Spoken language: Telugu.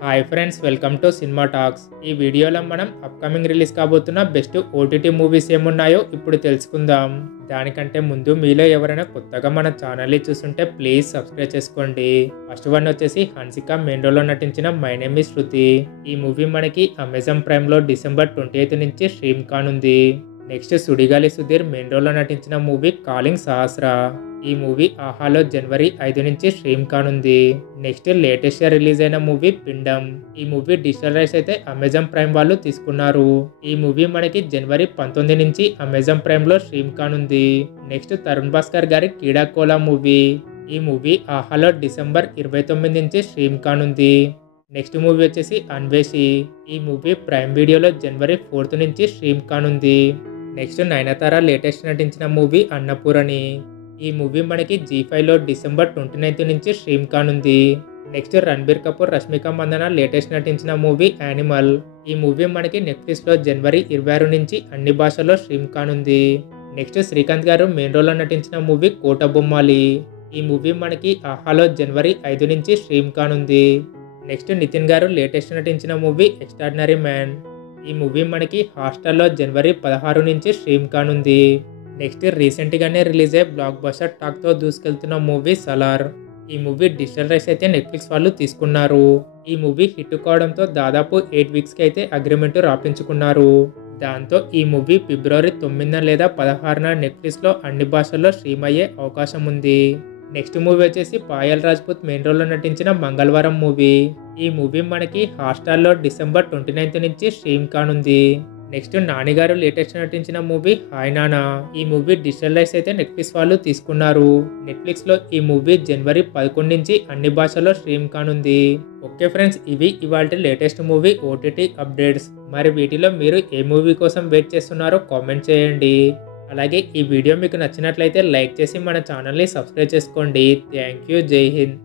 Hi friends, welcome to cinema talks. ఈ వీడియోలో మనం అప్కమింగ్ రిలీజ్ కాబోతున్న బెస్ట్ ఓటీటీ మూవీస్ ఏమున్నాయో ఇప్పుడు తెలుసుకుందాం. దానికంటే ముందు మీలో ఎవరైనా కొత్తగా మన ఛానల్ని చూస్తుంటే ప్లీజ్ సబ్స్క్రైబ్ చేసుకోండి. ఫస్ట్ వన్ వచ్చేసి హన్సిక మెయిన్ రోల్లో నటించిన మై నేమ్ ఈజ్ శృతి. ఈ మూవీ మనకి అమెజాన్ ప్రైమ్లో డిసెంబర్ 28 నుంచి స్ట్రీమ్ కానుంది. నెక్స్ట్ సుడిగాలి సుధీర్ మెయిన్ రోల్లో నటించిన మూవీ కాలింగ్ సహస్ర. ఈ మూవీ ఆహాలో జనవరి 5 నుంచి స్ట్రీమ్ కానుంది. నెక్స్ట్ లేటెస్ట్ రిలీజ్ అయిన మూవీ పిండం. ఈ మూవీ డిజిటల్ రైట్స్ అయితే అమెజాన్ ప్రైమ్ వాళ్ళు తీసుకున్నారు. ఈ మూవీ మనకి జనవరి 19 నుంచి అమెజాన్ ప్రైమ్ లో స్ట్రీమ్ కానుంది. నెక్స్ట్ తరుణ్ భాస్కర్ గారి కీడాకోలా మూవీ. ఈ మూవీ ఆహాలో డిసెంబర్ 29 నుంచి స్ట్రీమ్ కానుంది. నెక్స్ట్ మూవీ వచ్చేసి అన్వేషి. ఈ మూవీ ప్రైమ్ వీడియోలో జనవరి 4 నుంచి స్ట్రీమ్ కానుంది. నెక్స్ట్ నయనతార లేటెస్ట్ నటించిన మూవీ అన్నపూరణి. ఈ మూవీ మనకి జీ5లో డిసెంబర్ 29 నుంచి స్ట్రీమ్ కానుంది. నెక్స్ట్ రణబీర్ కపూర్ రష్మిక మందన లేటెస్ట్ నటించిన మూవీ యానిమల్. ఈ మూవీ మనకి నెట్ఫ్లిక్స్లో జనవరి 26 నుంచి అన్ని భాషల్లో స్ట్రీమ్ కానుంది. నెక్స్ట్ శ్రీకాంత్ గారు మెయిన్ రోల్లో నటించిన మూవీ కోట బొమ్మాలి. ఈ మూవీ మనకి ఆహాలో జనవరి 5 నుంచి స్ట్రీమ్ కానుంది. నెక్స్ట్ నితిన్ గారు లేటెస్ట్ నటించిన మూవీ ఎక్స్ట్రాడినరీ మ్యాన్. ఈ మూవీ మనకి హాట్‌స్టార్లో జనవరి 16 నుంచి స్ట్రీమ్ కానుంది. నెక్స్ట్ రీసెంట్గానే రిలీజ్ అయ్యే బ్లాక్ బస్టర్ టాక్తో దూసుకెళ్తున్న మూవీ సలార్. ఈ మూవీ డిజిటల్ రైట్స్ అయితే నెట్ఫ్లిక్స్ వాళ్ళు తీసుకున్నారు. ఈ మూవీ హిట్ కావడంతో దాదాపు 8 వీక్స్కి అయితే అగ్రిమెంట్ రాపించుకున్నారు. దాంతో ఈ మూవీ ఫిబ్రవరి 9 లేదా 16 నెట్ఫ్లిక్స్లో అన్ని భాషల్లో స్ట్రీమ్ అయ్యే అవకాశం ఉంది. నెక్స్ట్ మూవీ వచ్చేసి పాయల్ రాజ్పూత్ మెయిన్ రోల్లో నటించిన మంగళవారం మూవీ. ఈ మూవీ మనకి హాట్‌స్టార్లో డిసెంబర్ 29 నుంచి స్ట్రీమ్ కానుంది. నెక్స్ట్ నాని గారు లేటెస్ట్ నటించిన మూవీ హాయ్ నానా. ఈ మూవీ డిజిటల్ రైట్స్ అయితే నెట్ఫ్లిక్స్ వాళ్ళు తీసుకున్నారు. నెట్ఫ్లిక్స్లో ఈ మూవీ జనవరి 11 నుంచి అన్ని భాషల్లో స్ట్రీమ్ కానుంది. ఓకే ఫ్రెండ్స్, ఇవి ఇవాల్టి లేటెస్ట్ మూవీ ఓటీటీ అప్డేట్స్. మరి వీటిలో మీరు ఏ మూవీ కోసం వెయిట్ చేస్తున్నారో కామెంట్ చేయండి. అలాగే ఈ వీడియో మీకు నచ్చినట్లయితే లైక్ చేసి మన ఛానల్ని సబ్స్క్రైబ్ చేసుకోండి. Thank you. జై హింద్.